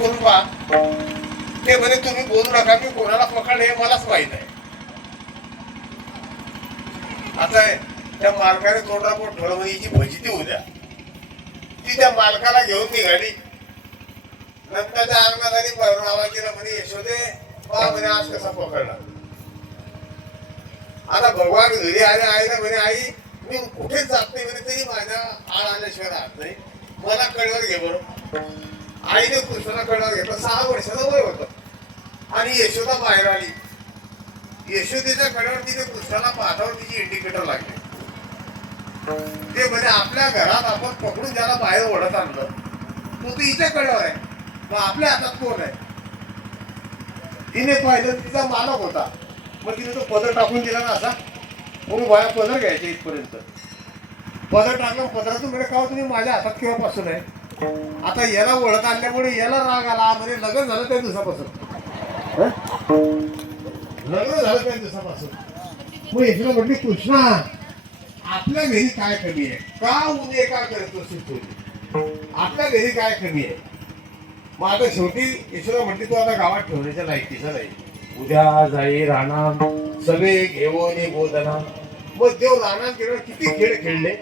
करून पहा. ते म्हणे तुम्ही बोलू नका, मी कोणाला पकडले हे मलाच माहित आहे. आता त्या मालकाने तोंडा पोट ठेवलं, हिची भजी ती उद्या ती त्या मालकाला घेऊन निघाली. नंतरच्या अंगणात आली, नावा केला म्हणे यशोदे पहा म्हणे आज कसा पकडला. आता भगवान घरी आले, आईला म्हणे आई मी कुठेच जात नाही म्हणे, तरी माझ्या आळ आल्याशिवाय राहत नाही, मला कळवर घे बरोबर. आईने कृष्णाला कळवर घेतलं. 6 वर्षाचं वय होतं आणि यशोदा बाहेर आली. यशोदेच्या कड्यावर तिने कृष्णाला पाठावर तिची इंडिकेटर लागले. ते म्हणजे आपल्या घरात आपण पकडून ज्याला बाहेर ओढत आणलं तो हिच्या कड्यावर आहे, मग आपल्या हातात कोण आहे. तिने पाहिलं तिचा मालक होता, मग तिने तो पदर टाकून दिला ना असा, म्हणून बाया पदर घ्यायचे इथपर्यंत. पदर टाकलं, पदरातून म्हणजे का तुम्ही माझ्या हातात केव्हापासून आहे. आता याला ओळख आणल्यामुळे याला राग आला, म्हणजे लग्न झालं त्या दिवसापासून, लग्न झालं त्या दिवसापासून. मग यशोदा म्हटली कृष्णा आपल्या घरी काय कमी आहे, का उद्या का करतो सुचवली, आपल्या घरी काय कमी आहे. मग आता शेवटी यशोदा म्हटली तू आता गावात ठेवण्याच्या लायकीचा नाही, उद्या जाई राणा सगळे घेऊन बोधना. मग देव राणा किती खेळ खेळले.